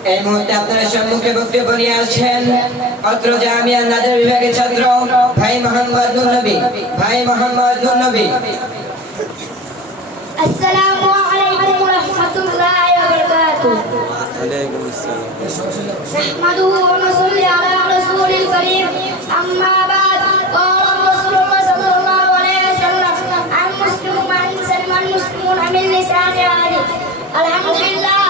এই মুহূর্তে আপনাদের সম্মুখে বক্তব্য নিয়ে আসছেন অত্র জামিয়া নাজার বিভাগের ছাত্র ভাই মোহাম্মদ নূর নবী। আসসালামু আলাইকুম ওয়া রাহমাতুল্লাহি ওয়া বারাকাতুহু। ওয়ালাইকুম আসসালাম। নাহমাদুহু ওয়া নুসাল্লি আলা রাসূলিল কারীম। আম্মা বা'দ। ক্বালা রাসূলুল্লাহ সাল্লাল্লাহু আলাইহি ওয়াসাল্লাম আল মুসলিমু মান সালিমাল মুসলিমুনা মিন লিসানিহি। আলহামদুলিল্লাহ।